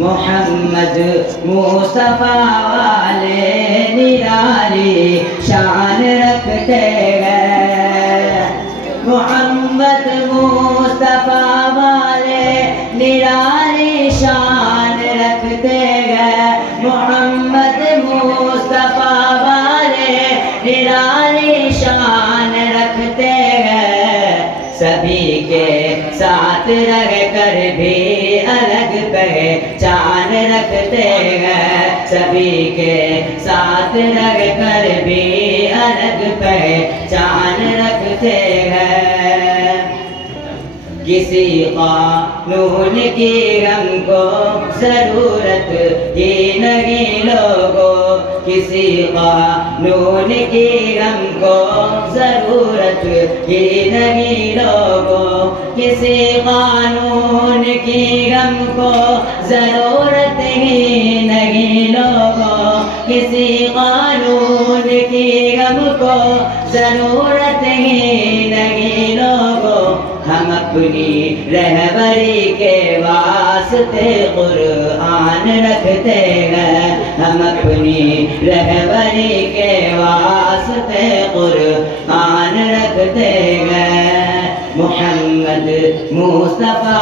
محمد مصطفیٰ والے نرالی شان رکھتے ہیں، محمد مصطفیٰ والے نرالی شان رکھتے ہیں، محمد مصطفیٰ والے نرالی شان رکھتے ہیں، سبھی کے ساتھ رہ کر بھی الگ پہچان رکھتے ہیں، سبھی کے ساتھ رہ کر بھی الگ پہچان رکھتے ہیں، کسی قانون کی ہم کو ضرورت ہی نہیں لوگوں، کسی قانون کی ہم کو ضرورت ہی نہیں لوگوں، کسی قانون کی ہم کو ضرورت ہی نہیں لوگوں، کسی قانون کی ہم کو ضرورت ہی نہیں لوگوں، ہم اپنی رہبری کے واسطے قرآن رکھتے ہیں، ہم اپنی رہبری کے واسطے قرآن رکھتے ہیں، محمد مصطفیٰ